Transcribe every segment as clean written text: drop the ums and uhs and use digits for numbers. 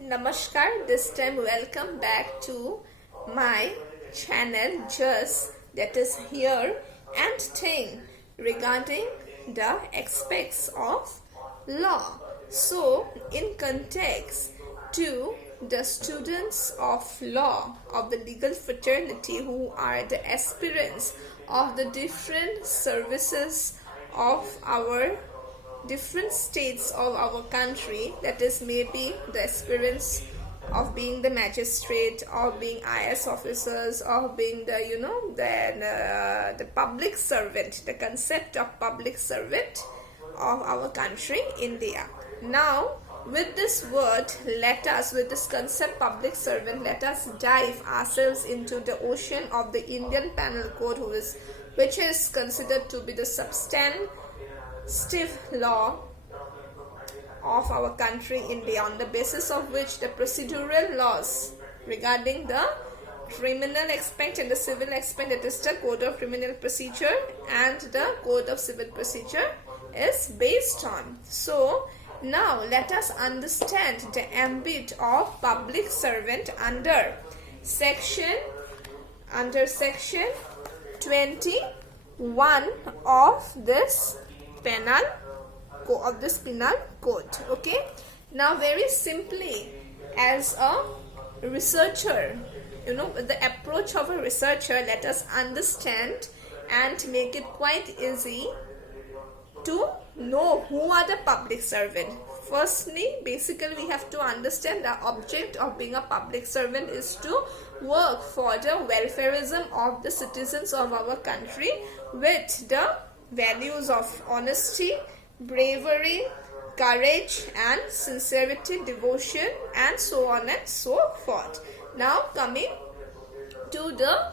Namaskar, this time welcome back to my channel Just that is here and thing regarding the aspects of law. So in context to the students of law of the legal fraternity who are the aspirants of the different services of our different states of our country, that is maybe the experience of being the magistrate, of being IS officers, of being the public servant, the concept of public servant of our country India. Now with this word, with this concept public servant, let us dive ourselves into the ocean of the Indian Penal Code, which is considered to be the substantive law of our country India, on the basis of which the procedural laws regarding the criminal aspect and the civil aspect, that is the Code of Criminal Procedure and the Code of Civil Procedure, is based on. So now let us understand the ambit of public servant under section 21 of this penal code. Okay, now very simply, as a researcher, with the approach of a researcher, let us understand and make it quite easy to know who are the public servant. Firstly, basically we have to understand the object of being a public servant is to work for the welfareism of the citizens of our country with the values of honesty, bravery, courage and sincerity, devotion and so on and so forth. Now coming to the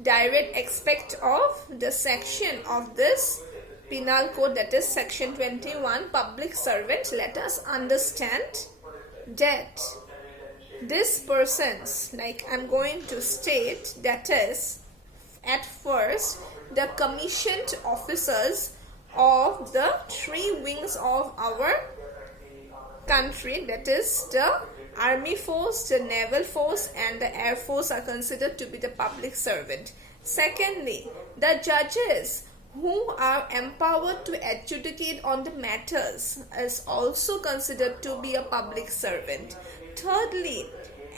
direct aspect of the section of this penal code, that is section 21, public servant, let us understand that these persons, like I'm going to state, that is at first the commissioned officers of the three wings of our country, that is the army force, the naval force and the air force, are considered to be the public servant. Secondly, the judges who are empowered to adjudicate on the matters is also considered to be a public servant. Thirdly,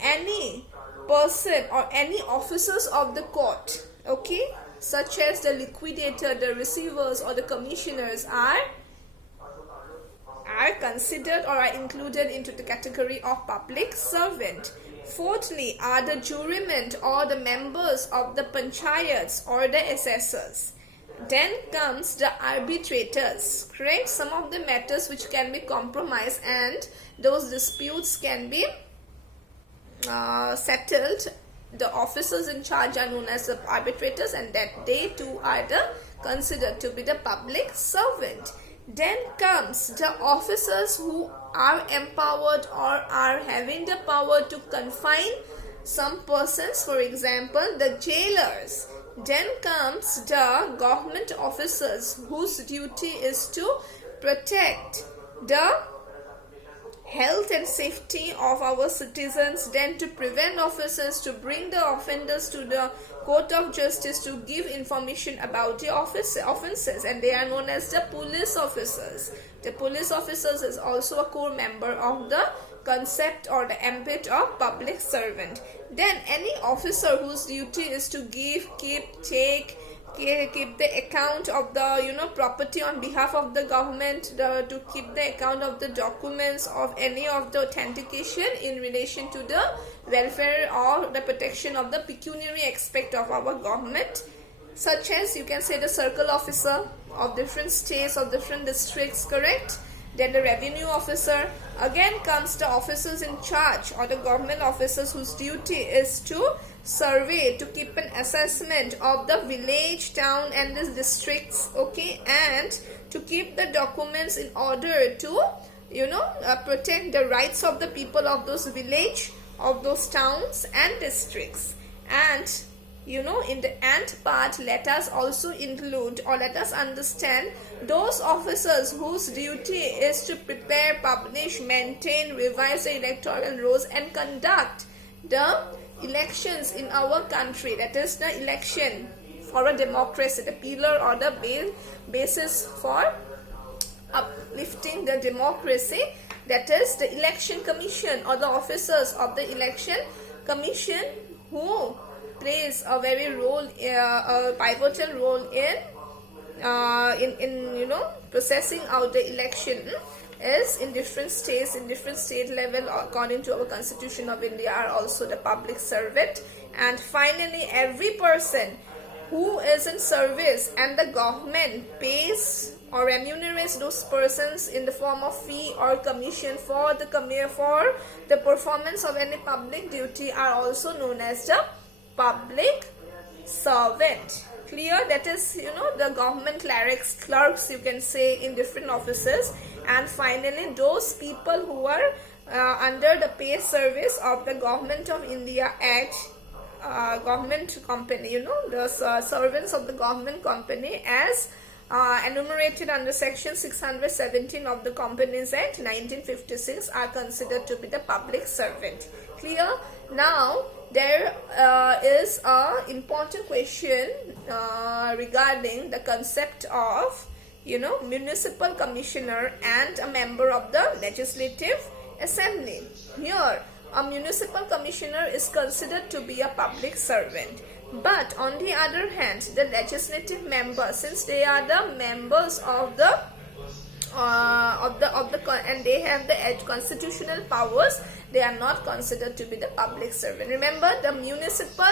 any person or any officers of the court, okay, such as the liquidator, the receivers or the commissioners are considered or are included into the category of public servant. Fourthly, are the jurymen or the members of the panchayats or the assessors. Then comes the arbitrators, correct? Some of the matters which can be compromised and those disputes can be settled. The officers in charge are known as the arbitrators, and that they too are considered to be the public servant. Then comes the officers who are empowered or are having the power to confine some persons, for example the jailers. Then comes the government officers whose duty is to protect the health and safety of our citizens, then to prevent offences, to bring the offenders to the court of justice, to give information about the offences, and they are known as the police officers. The police officers is also a core member of the concept or the ambit of public servant. Then any officer whose duty is to keep the account of the property on behalf of the government, to keep the account of the documents of any of the authentication in relation to the welfare or the protection of the pecuniary aspect of our government, such as you can say the circle officer of different states or different districts, correct? Then the revenue officer. Again comes the officers in charge or the government officers whose duty is to survey, to keep an assessment of the village, town and the districts, okay, and to keep the documents in order to protect the rights of the people of those village, of those towns and districts. And in the "and" part, let us also include, or let us understand, those officers whose duty is to prepare, publish, maintain, revise the electoral rolls and conduct the elections in our country. That is the election for a democracy, the pillar or the basis for uplifting the democracy. That is the election commission, or the officers of the election commission, who plays a very a pivotal role in processing out the election, is in different states, in different state level, according to our Constitution of India, are also the public servant. And finally, every person who is in service and the government pays or remunerates those persons in the form of fee or commission for the performance of any public duty are also known as the public servant. Clear? That is, the government clerks, you can say, in different offices. And finally, those people who are under the paid service of the Government of India Act, government company, the servants of the government company, as enumerated under section 617 of the Companies Act 1956, are considered to be the public servant. Clear? Now there is a important question regarding the concept of municipal commissioner and a member of the legislative assembly. Here, a municipal commissioner is considered to be a public servant, but on the other hand, the legislative members, since they are the members of the and they have the constitutional powers, they are not considered to be the public servant. Remember, the municipal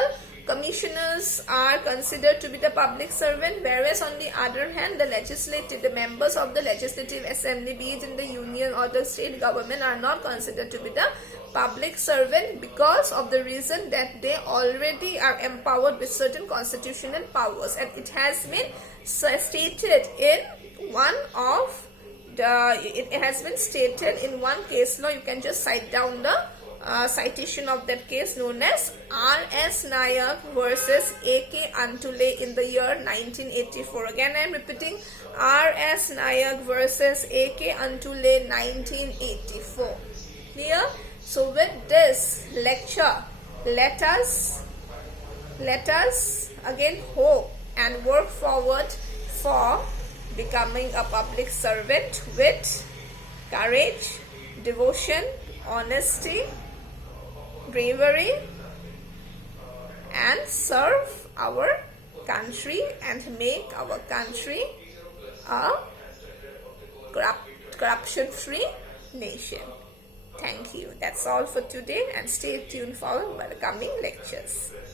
commissioners are considered to be the public servant, whereas on the other hand, the members of the legislative assembly, be it in the union or the state government, are not considered to be the public servant, because of the reason that they already are empowered with certain constitutional powers. And it has been stated in one case law. You can just cite down the citation of that case, known as R.S. Nayak versus A.K. Antule in the year 1984. Again, I am repeating, R.S. Nayak versus A.K. Antule, 1984. Clear? So with this lecture, let us again hope and work forward for becoming a public servant with courage, devotion, honesty, bravery, and serve our country and make our country a corruption-free nation. Thank you. That's all for today, and stay tuned for the coming lectures.